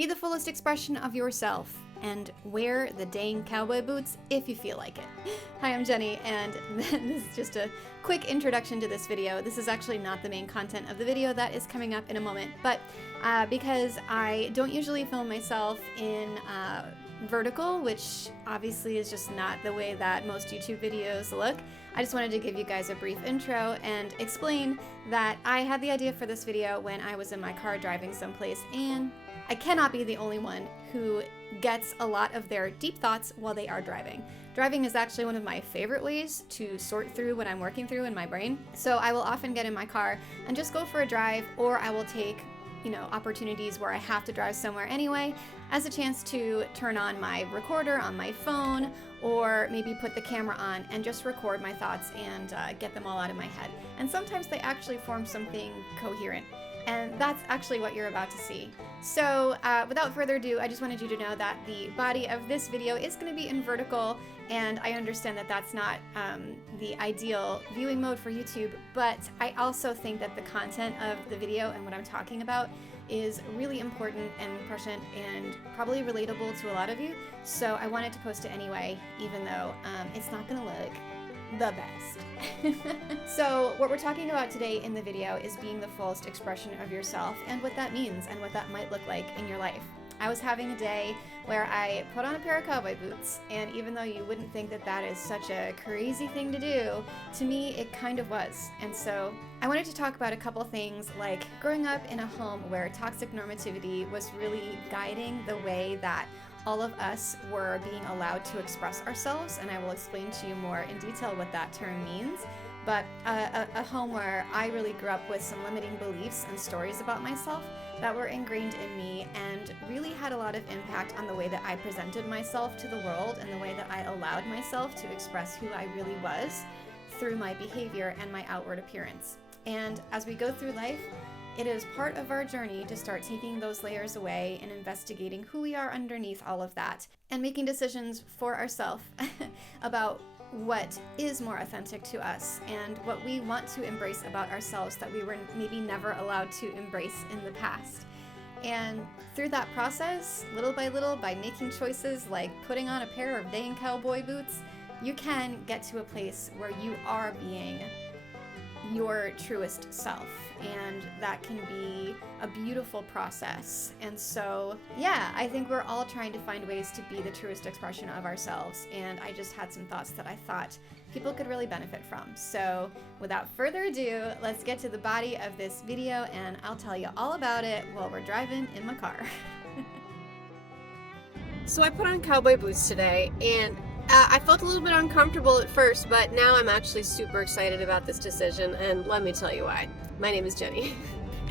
Be the fullest expression of yourself and wear the dang cowboy boots if you feel like it. Hi, I'm Jenny, and this is just a quick introduction to this video. This is actually not the main content of the video that is coming up in a moment, but because I don't usually film myself in vertical, which obviously is just not the way that most YouTube videos look, I just wanted to give you guys a brief intro and explain that I had the idea for this video when I was in my car driving someplace, and I cannot be the only one who gets a lot of their deep thoughts while they are driving. Driving is actually one of my favorite ways to sort through what I'm working through in my brain. So I will often get in my car and just go for a drive, or I will take, opportunities where I have to drive somewhere anyway as a chance to turn on my recorder on my phone, or maybe put the camera on and just record my thoughts and get them all out of my head. And sometimes they actually form something coherent. And that's actually what you're about to see. So without further ado, I just wanted you to know that the body of this video is going to be in vertical, and I understand that that's not the ideal viewing mode for YouTube, but I also think that the content of the video and what I'm talking about is really important and prescient and probably relatable to a lot of you. So I wanted to post it anyway, even though it's not going to look the best. So what we're talking about today in the video is being the fullest expression of yourself and what that means and what that might look like in your life. I was having a day where I put on a pair of cowboy boots, and even though you wouldn't think that that is such a crazy thing to do, to me it kind of was. And so I wanted to talk about a couple things, like growing up in a home where toxic normativity was really guiding the way that all of us were being allowed to express ourselves, and I will explain to you more in detail what that term means. But a home where I really grew up with some limiting beliefs and stories about myself that were ingrained in me and really had a lot of impact on the way that I presented myself to the world and the way that I allowed myself to express who I really was through my behavior and my outward appearance. And as we go through life, it is part of our journey to start taking those layers away and investigating who we are underneath all of that and making decisions for ourselves about what is more authentic to us and what we want to embrace about ourselves that we were maybe never allowed to embrace in the past. And through that process, little by little, by making choices like putting on a pair of dang cowboy boots, you can get to a place where you are being your truest self, and that can be a beautiful process. And so yeah, I think we're all trying to find ways to be the truest expression of ourselves, and I just had some thoughts that I thought people could really benefit from. So without further ado, let's get to the body of this video, and I'll tell you all about it while we're driving in my car. So I put on cowboy boots today, and I felt a little bit uncomfortable at first, but now I'm actually super excited about this decision, and let me tell you why. My name is Jenny,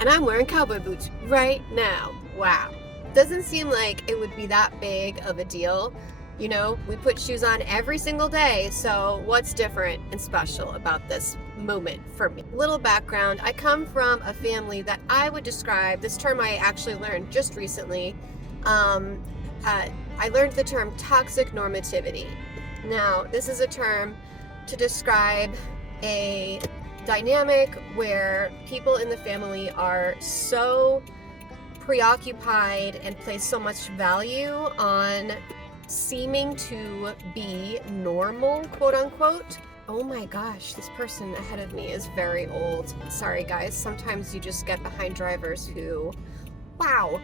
and I'm wearing cowboy boots right now. Wow. Doesn't seem like it would be that big of a deal. You know, we put shoes on every single day, so what's different and special about this moment for me? Little background, I come from a family that I would describe, this term I actually learned just recently, I learned the term toxic normativity. Now, this is a term to describe a dynamic where people in the family are so preoccupied and place so much value on seeming to be normal, quote unquote. Oh my gosh, this person ahead of me is very old. Sorry guys, sometimes you just get behind drivers who, wow.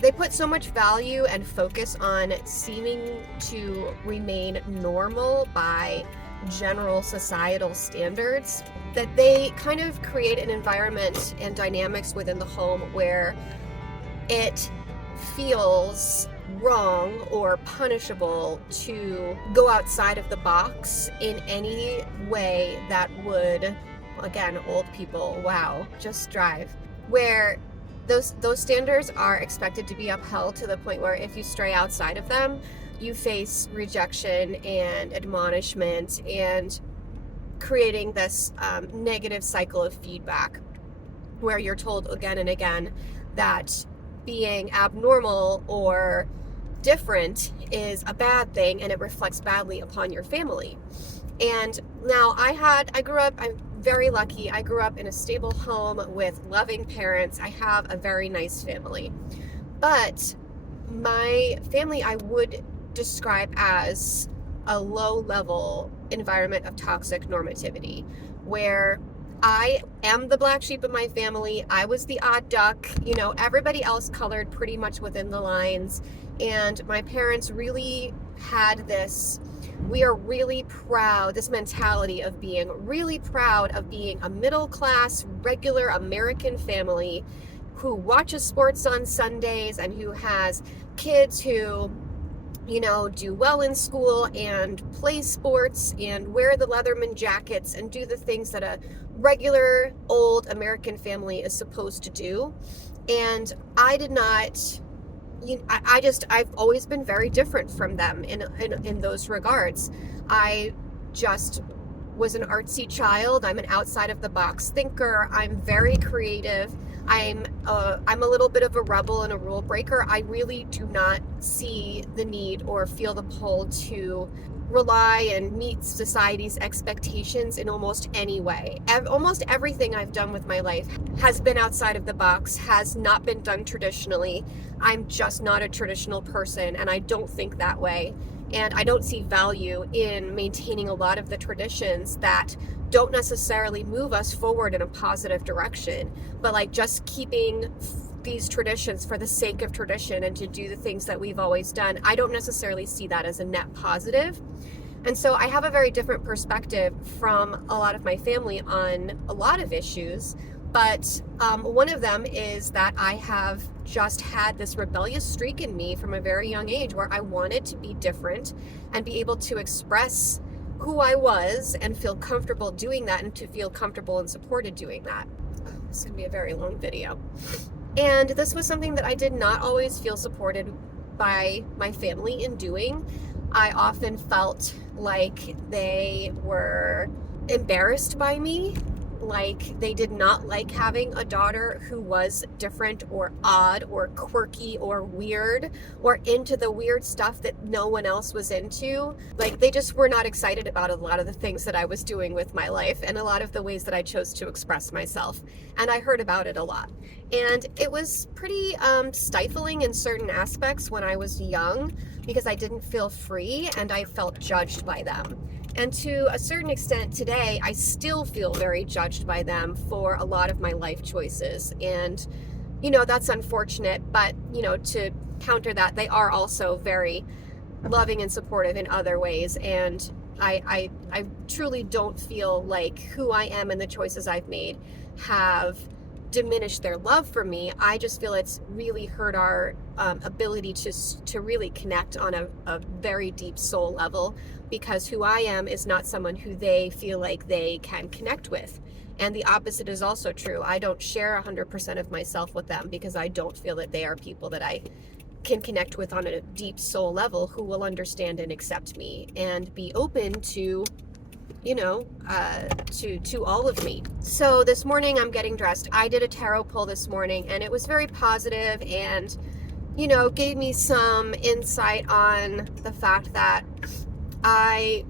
They put so much value and focus on seeming to remain normal by general societal standards that they kind of create an environment and dynamics within the home where it feels wrong or punishable to go outside of the box in any way that would, again, old people, wow, just drive, where those standards are expected to be upheld to the point where if you stray outside of them, you face rejection and admonishment, and creating this negative cycle of feedback where you're told again and again that being abnormal or different is a bad thing and it reflects badly upon your family. And now I grew up, I'm very lucky. I grew up in a stable home with loving parents. I have a very nice family. But my family I would describe as a low-level environment of toxic normativity, where I am the black sheep of my family. I was the odd duck. Everybody else colored pretty much within the lines. And my parents really had this, we are really proud, this mentality of being really proud of being a middle-class, regular American family who watches sports on Sundays and who has kids who do well in school and play sports and wear the Leatherman jackets and do the things that a regular old American family is supposed to do. And I did not, I've always been very different from them in those regards. I just was an artsy child. I'm an outside of the box thinker. I'm very creative. I'm a little bit of a rebel and a rule breaker. I really do not see the need or feel the pull to rely and meet society's expectations in almost any way. Almost everything I've done with my life has been outside of the box, has not been done traditionally. I'm just not a traditional person, and I don't think that way. And I don't see value in maintaining a lot of the traditions that don't necessarily move us forward in a positive direction, but like just keeping these traditions for the sake of tradition and to do the things that we've always done. I don't necessarily see that as a net positive. And so I have a very different perspective from a lot of my family on a lot of issues. But one of them is that I have just had this rebellious streak in me from a very young age where I wanted to be different and be able to express who I was and feel comfortable doing that and to feel comfortable and supported doing that. This is going to be a very long video. And this was something that I did not always feel supported by my family in doing. I often felt like they were embarrassed by me, like they did not like having a daughter who was different or odd or quirky or weird or into the weird stuff that no one else was into. Like they just were not excited about a lot of the things that I was doing with my life and a lot of the ways that I chose to express myself. And I heard about it a lot. And it was pretty stifling in certain aspects when I was young because I didn't feel free and I felt judged by them. And to a certain extent today, I still feel very judged by them for a lot of my life choices. And, that's unfortunate, but, to counter that, they are also very loving and supportive in other ways. And I truly don't feel like who I am and the choices I've made have diminished their love for me. I just feel it's really hurt our ability to really connect on a very deep soul level, because who I am is not someone who they feel like they can connect with. And the opposite is also true. I don't share 100% of myself with them because I don't feel that they are people that I can connect with on a deep soul level who will understand and accept me and be open to to all of me. So this morning I'm getting dressed. I did a tarot pull this morning and it was very positive and, gave me some insight on the fact that I,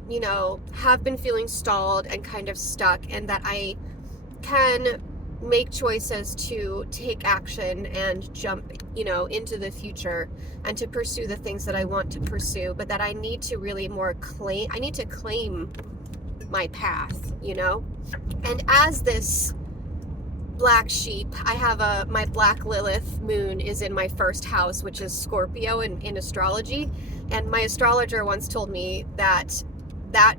have been feeling stalled and kind of stuck, and that I can make choices to take action and jump, into the future and to pursue the things that I want to pursue, but that I need to really I need to claim my path, And as this black sheep, I have my black Lilith moon is in my first house, which is Scorpio in astrology. And my astrologer once told me that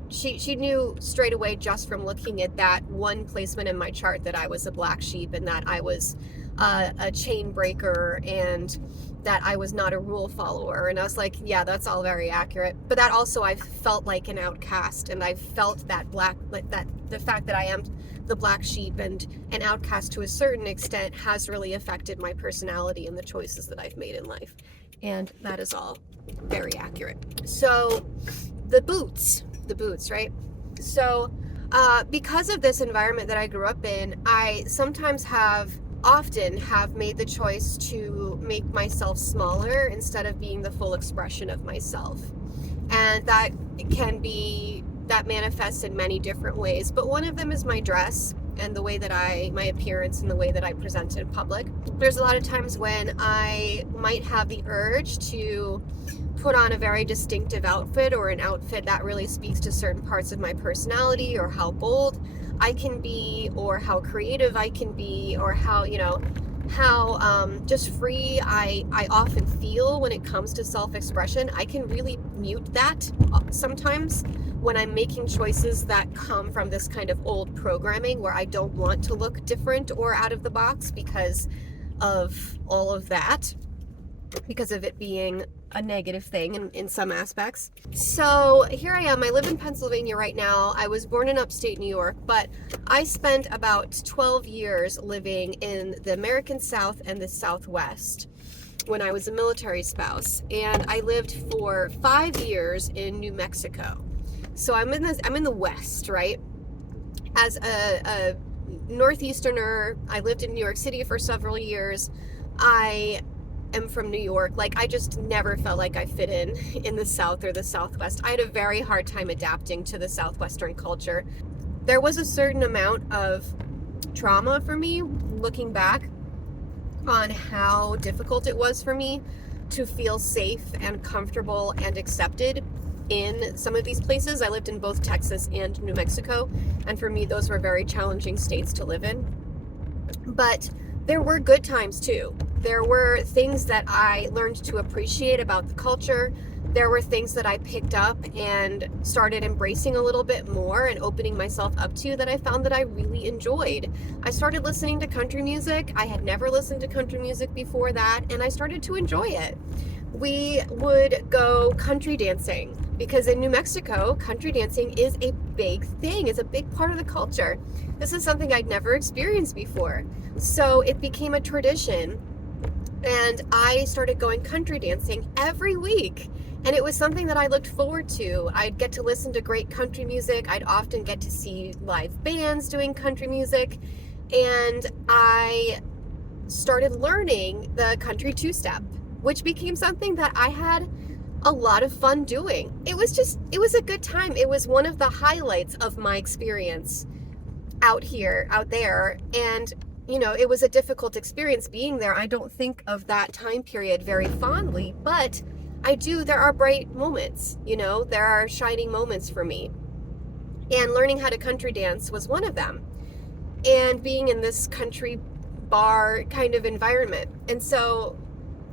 she knew straight away just from looking at that one placement in my chart that I was a black sheep and that I was a chain breaker and that I was not a rule follower. And I was like, yeah, that's all very accurate. But that also, I felt like an outcast, and I felt that the fact that I am the black sheep and an outcast to a certain extent has really affected my personality and the choices that I've made in life. And that is all very accurate. So the boots, right? So because of this environment that I grew up in, I sometimes often have made the choice to make myself smaller instead of being the full expression of myself. And that manifests in many different ways. But one of them is my dress. and the way that my appearance and the way that I present in public. There's a lot of times when I might have the urge to put on a very distinctive outfit, or an outfit that really speaks to certain parts of my personality, or how bold I can be, or how creative I can be, or how, how just free I often feel when it comes to self-expression. I can really mute that sometimes when I'm making choices that come from this kind of old programming where I don't want to look different or out of the box because of all of that, because of it being a negative thing in some aspects. So here I am. I live in Pennsylvania right now. I was born in upstate New York, but I spent about 12 years living in the American South and the Southwest when I was a military spouse, and I lived for 5 years in New Mexico. So I'm in the West, right? As a Northeasterner, I lived in New York City for several years. I am from New York. Like, I just never felt like I fit in the South or the Southwest. I had a very hard time adapting to the Southwestern culture. There was a certain amount of trauma for me looking back on how difficult it was for me to feel safe and comfortable and accepted in some of these places. I lived in both Texas and New Mexico, and for me those were very challenging states to live in. But there were good times too. There were things that I learned to appreciate about the culture. There were things that I picked up and started embracing a little bit more and opening myself up to that I found that I really enjoyed. I started listening to country music. I had never listened to country music before that, and I started to enjoy it. We would go country dancing because in New Mexico, country dancing is a big thing. It's a big part of the culture. This is something I'd never experienced before. So it became a tradition, and I started going country dancing every week. And it was something that I looked forward to. I'd get to listen to great country music. I'd often get to see live bands doing country music. And I started learning the country two-step, which became something that I had a lot of fun doing. It was a good time. It was one of the highlights of my experience out there. And, it was a difficult experience being there. I don't think of that time period very fondly, but I do. There are bright moments, there are shining moments for me. And learning how to country dance was one of them. And being in this country bar kind of environment. And so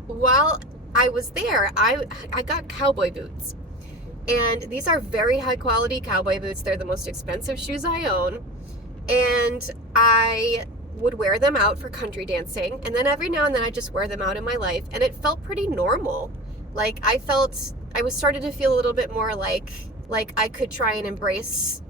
while I was there, I got cowboy boots. And these are very high quality cowboy boots. They're the most expensive shoes I own. And I would wear them out for country dancing. And then every now and then I just wear them out in my life. And it felt pretty normal. Like, I was started to feel a little bit more like I could try and embrace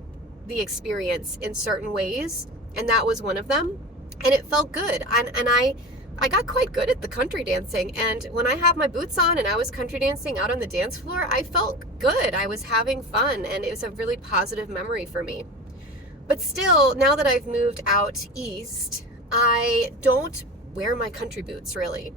the experience in certain ways. And that was one of them. And it felt good. And I got quite good at the country dancing. And when I had my boots on and I was country dancing out on the dance floor, I felt good. I was having fun, and it was a really positive memory for me. But still, now that I've moved out east, I don't wear my country boots, really.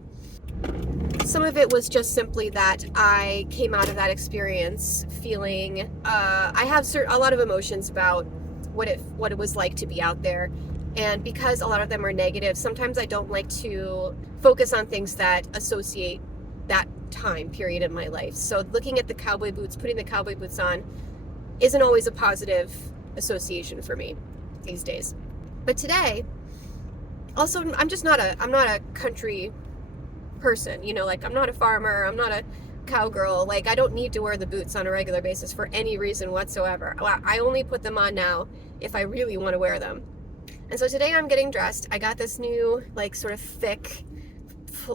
Some of it was just simply that I came out of that experience feeling, I have a lot of emotions about what it was like to be out there. And because a lot of them are negative, sometimes I don't like to focus on things that associate that time period in my life. So looking at the cowboy boots, putting the cowboy boots on, isn't always a positive association for me these days. But today, also, I'm not a country person, like I'm not a farmer, I'm not a cowgirl. Like, I don't need to wear the boots on a regular basis for any reason whatsoever. I only put them on now if I really want to wear them. And so today I'm getting dressed. I got this new, sort of thick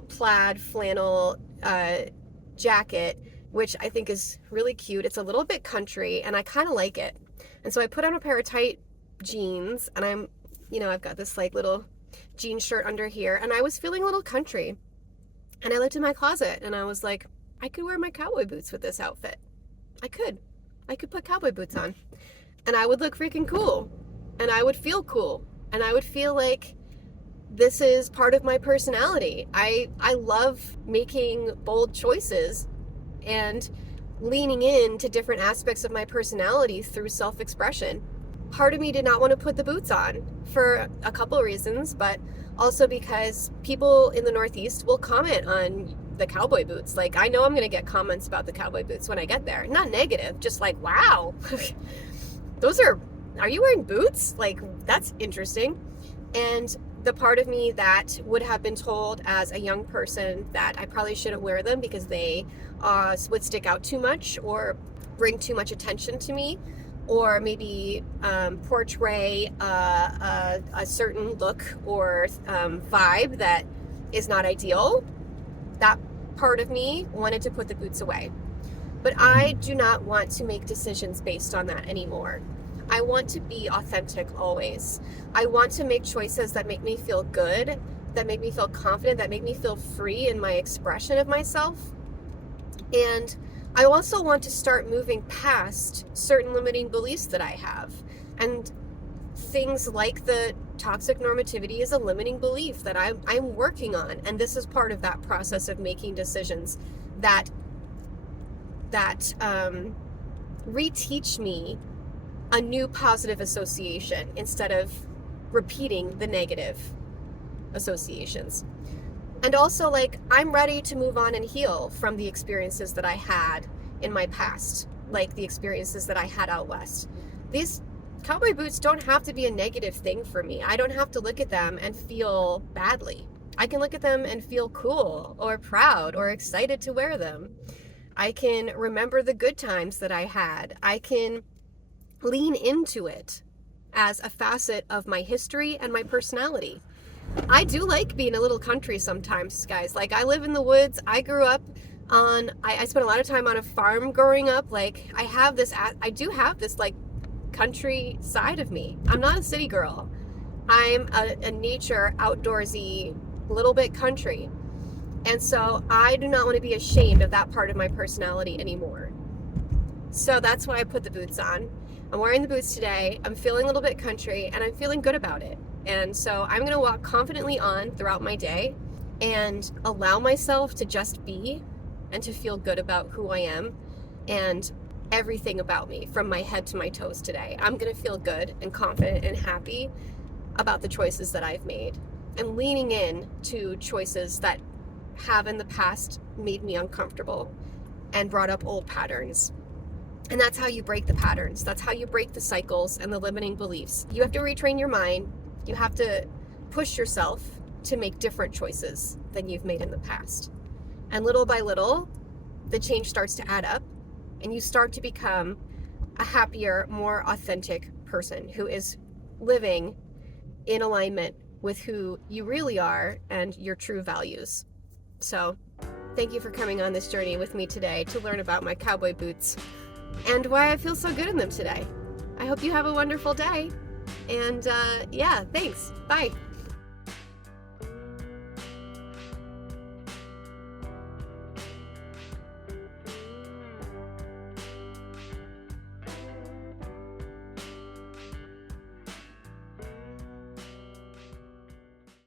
plaid flannel jacket, which I think is really cute. It's a little bit country, and I kind of like it. And so I put on a pair of tight jeans, and I've got this little jean shirt under here, and I was feeling a little country. And I looked in my closet, and I was like, I could wear my cowboy boots with this outfit. I could put cowboy boots on, and I would look freaking cool, and I would feel cool. And I would feel like this is part of my personality. I love making bold choices and leaning into different aspects of my personality through self-expression. part of me did not want to put the boots on for a couple of reasons, but also because people in the Northeast will comment on the cowboy boots. Like, I know I'm going to get comments about the cowboy boots when I get there. Not negative, just like, wow, are you wearing boots? Like, that's interesting. And the part of me that would have been told as a young person that I probably shouldn't wear them because they would stick out too much or bring too much attention to me, or maybe portray a certain look or vibe that is not ideal, that part of me wanted to put the boots away. But I do not want to make decisions based on that anymore. I want to be authentic always. I want to make choices that make me feel good, that make me feel confident, that make me feel free in my expression of myself. And I also want to start moving past certain limiting beliefs that I have. And things like the toxic normativity is a limiting belief that I'm working on. And this is part of that process of making decisions that reteach me a new positive association instead of repeating the negative associations. And also, like, I'm ready to move on and heal from the experiences that I had in my past, like the experiences that I had out west. These cowboy boots don't have to be a negative thing for me. I don't have to look at them and feel badly. I can look at them and feel cool or proud or excited to wear them. I can remember the good times that I had. I can lean into it as a facet of my history and my personality. I do like being a little country sometimes, guys. Like, I live in the woods. I grew up on, I spent a lot of time on a farm growing up. Like, I do have this like country side of me. I'm not a city girl. I'm a nature, outdoorsy, little bit country. And so I do not want to be ashamed of that part of my personality anymore. So that's why I put the boots on. I'm wearing the boots today. I'm feeling a little bit country and I'm feeling good about it. And so I'm going to walk confidently on throughout my day and allow myself to just be and to feel good about who I am and everything about me from my head to my toes today. I'm going to feel good and confident and happy about the choices that I've made. I'm leaning in to choices that have in the past made me uncomfortable and brought up old patterns. And that's how you break the patterns. That's how you break the cycles and the limiting beliefs. You have to retrain your mind. You have to push yourself to make different choices than you've made in the past. And little by little, the change starts to add up and you start to become a happier, more authentic person who is living in alignment with who you really are and your true values. So, thank you for coming on this journey with me today to learn about my cowboy boots and why I feel so good in them today. I hope you have a wonderful day. And yeah, thanks. Bye.